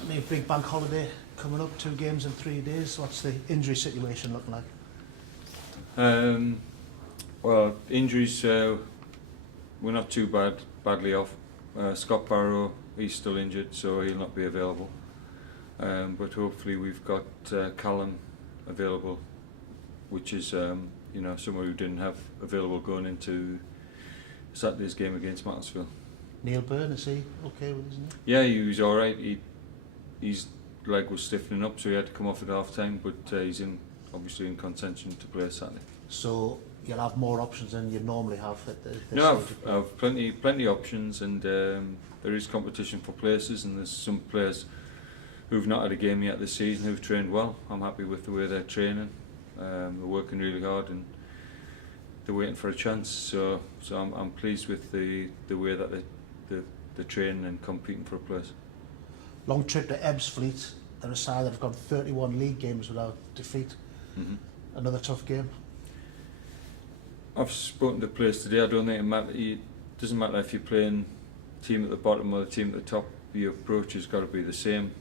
Saturday, big bank holiday coming up, 2 games in 3 days. What's the injury situation looking like? Well, injuries, we're not too badly off. Scott Barrow, he's still injured, so he'll not be available. But hopefully we've got Callum available, which is someone who didn't have available going into Saturday's game against Macclesfield. Neil Byrne, is he okay with his knee? Yeah, he was all right. His leg was stiffening up, so he had to come off at half time. But he's obviously in contention to play Saturday. So you'll have more options than you normally have at this No, stage? I've plenty options, and there is competition for places, and there's some players who've not had a game yet this season who've trained well. I'm happy with the way they're training. They're working really hard and they're waiting for a chance. So I'm pleased with the way that they're training and competing for a place. Long trip to Ebbsfleet. They're a side that have gone 31 league games without defeat. Mm-hmm. Another tough game. I've spoken to players today. I don't think it doesn't matter if you're playing team at the bottom or the team at the top. The approach has got to be the same,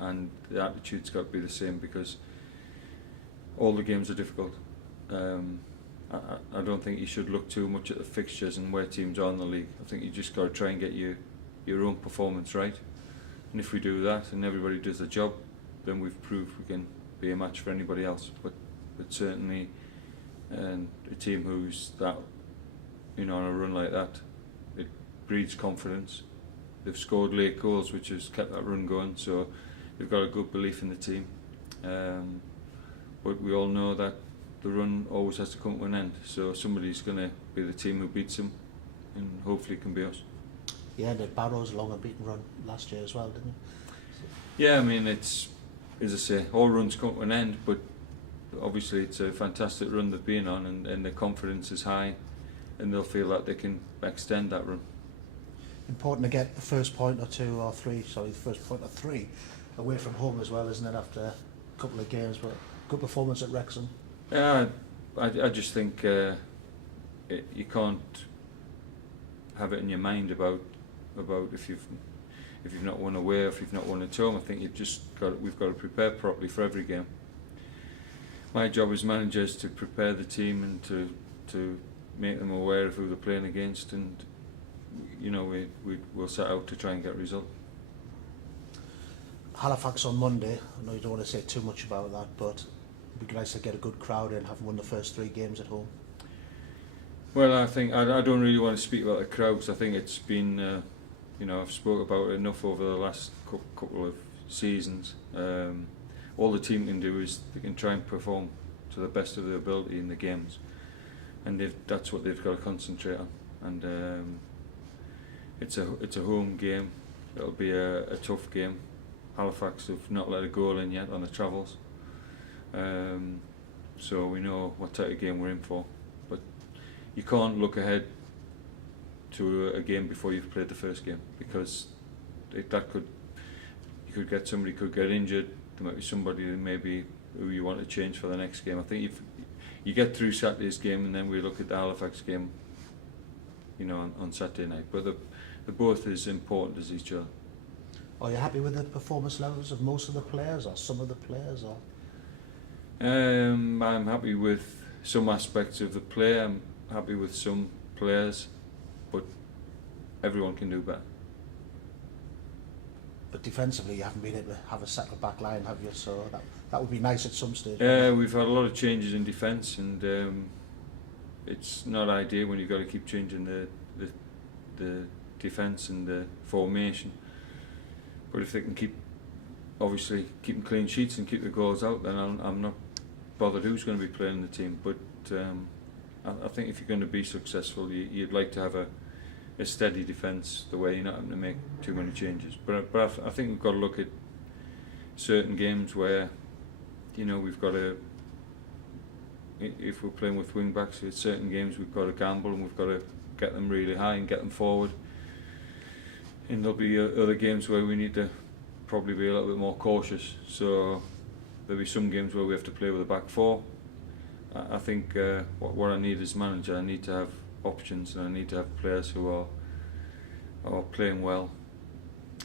and the attitude's got to be the same, because all the games are difficult. I don't think you should look too much at the fixtures and where teams are in the league. I think you just got to try and get your own performance right. And if we do that and everybody does the job, then we've proved we can be a match for anybody else. But certainly, a team who's that, on a run like that, it breeds confidence. They've scored late goals, which has kept that run going. So they've got a good belief in the team. But we all know that the run always has to come to an end. So somebody's going to be the team who beats them, and hopefully it can be us. Yeah, the Barrow's long unbeaten run last year as well, didn't he? Yeah, I mean, it's, as I say, all runs come to an end, but obviously it's a fantastic run they've been on, and their confidence is high, and they'll feel that they can extend that run. Important to get the first point or the first point or 3 away from home as well, isn't it, after a couple of games? But good performance at Wrexham. Yeah, I just think you can't have it in your mind about if you've not won away, or if you've not won at home. I think we've got to prepare properly for every game. My job as manager is to prepare the team and to make them aware of who they're playing against, and we'll set out to try and get a result. Halifax on Monday. I know you don't want to say too much about that, but it'd be nice to get a good crowd in, having won the first 3 games at home. Well, I think I don't really want to speak about the crowds. I think it's been, I've spoke about it enough over the last couple of seasons. All the team can do is they can try and perform to the best of their ability in the games, and that's what they've got to concentrate on. And it's a home game. It'll be a tough game. Halifax have not let a goal in yet on the travels, so we know what type of game we're in for. But you can't look ahead to a game before you've played the first game, because you could get somebody could get injured. There might be somebody who you want to change for the next game. I think if you get through Saturday's game, and then we look at the Halifax game, on Saturday night. But they're both as important as each other. Are you happy with the performance levels of most of the players, or some of the players? Or I'm happy with some aspects of the play. I'm happy with some players, but everyone can do better. But defensively, you haven't been able to have a settled back line, have you? So that would be nice at some stage. We've had a lot of changes in defence, and it's not ideal when you've got to keep changing the defence and the formation. But if they can keep clean sheets and keep the goals out, then I'm not bothered who's going to be playing in the team. But I think if you're going to be successful, you'd like to have a steady defence, the way you're not having to make too many changes. But I think we've got to look at certain games where, we've got to, if we're playing with wing backs, at certain games we've got to gamble, and we've got to get them really high and get them forward. And there'll be other games where we need to probably be a little bit more cautious. So there'll be some games where we have to play with a back 4. I think what I need as manager, I need to have options, and I need to have players who are playing well,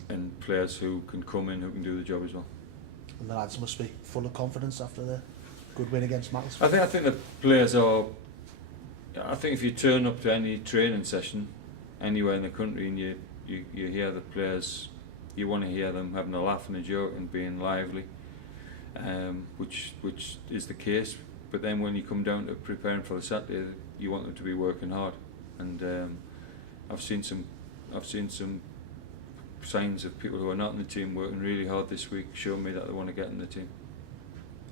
and players who can come in, who can do the job as well. And the lads must be full of confidence after the good win against Macclesfield. I think the players are. I think if you turn up to any training session anywhere in the country and you hear the players, you want to hear them having a laugh and a joke and being lively, which is the case. But then when you come down to preparing for the Saturday, you want them to be working hard. And I've seen some signs of people who are not in the team working really hard this week, showing me that they want to get in the team.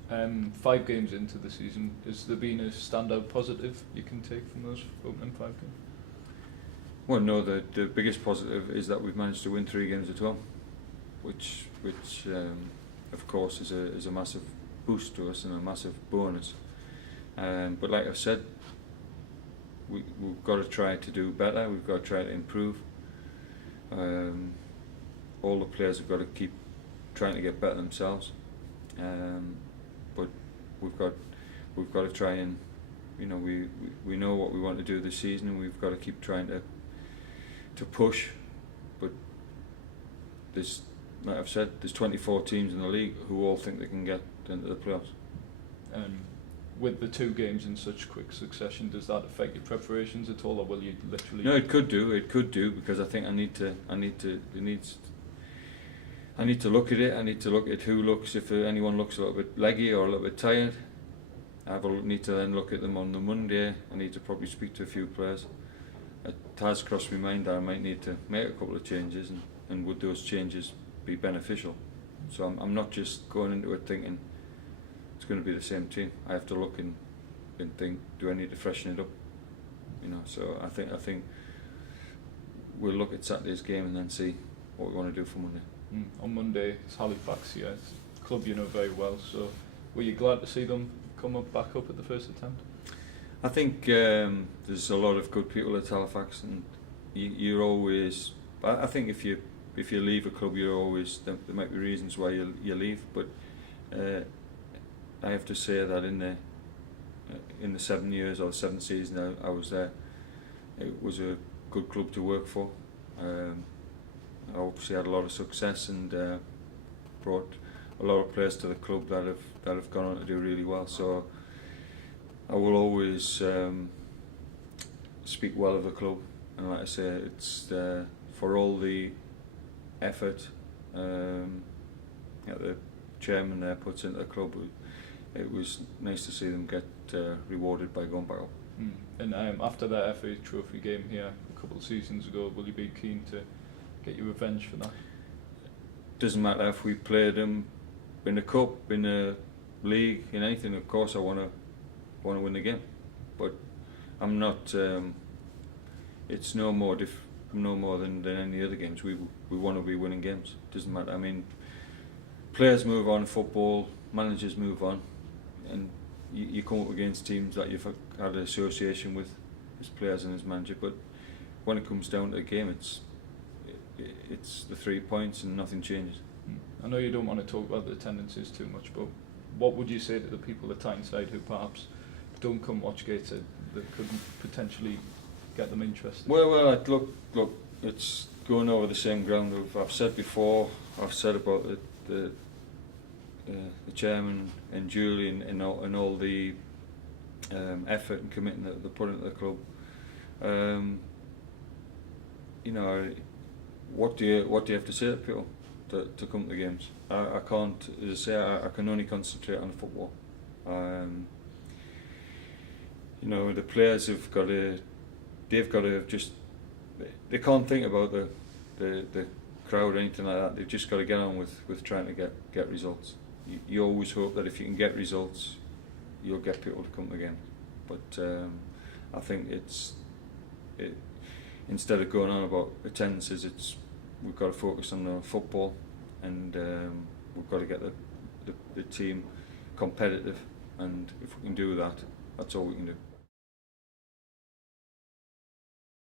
5 games into the season, has there been a standout positive you can take from those opening 5 games? Well, no, the biggest positive is that we've managed to win 3 games at home, which of course is a massive boost to us and a massive bonus. But like I've said, we've got to try to do better. We've got to try to improve. All the players have got to keep trying to get better themselves. But we've got to try and, you know, we know what we want to do this season, and we've got to keep trying to push. But there's, like I've said, there's 24 teams in the league who all think they can get into the playoffs. With the 2 games in such quick succession, does that affect your preparations at all, or will you literally? No, it could do because I think I need to look at it. I need to look at who looks, if anyone looks a little bit leggy or a little bit tired. I need to then look at them on the Monday. I need to probably speak to a few players. It has crossed my mind that I might need to make a couple of changes, and would those changes be beneficial? So I'm not just going into it thinking it's going to be the same team. I have to look and think, do I need to freshen it up? You know, so I think we'll look at Saturday's game and then see what we want to do for Monday. On Monday, it's Halifax here. It's a club you know very well. So, were you glad to see them come back up at the first attempt? I think there's a lot of good people at Halifax, and you're always. I think if you leave a club, you're always there might be reasons why you leave, but I have to say that in the 7 years or the 7th season I was there, it was a good club to work for. I obviously had a lot of success and brought a lot of players to the club that have gone on to do really well. So I will always speak well of the club, and like I say, it's for all the effort that the chairman there puts into the club. It was nice to see them get rewarded by going back up. And after that FA Trophy game here a couple of seasons ago, will you be keen to get your revenge for that? Doesn't matter if we played them in a cup, in a league, in anything. Of course, I want to win the game, but I'm not. It's no more than any other games. We want to be winning games. Doesn't matter. I mean, players move on, football managers move on, and you come up against teams that you've had an association with as players and as manager. But when it comes down to the game, it's the 3 points and nothing changes. I know you don't want to talk about the attendances too much, but what would you say to the people at Tyneside who perhaps don't come watch Gateshead that could potentially get them interested? Well, look, it's going over the same ground I've said before. I've said about the chairman and Julie and all the effort and commitment that they put into the club. You know, what do you have to say to people to come to the games? I can't, as I say, I can only concentrate on the football. You know, the players they've got to just, they can't think about the crowd or anything like that. They've just got to get on with trying to get results. You always hope that if you can get results, you'll get people to come to the game. But I think instead of going on about attendances, we've got to focus on the football, and we've got to get the team competitive, and if we can do that, that's all we can do.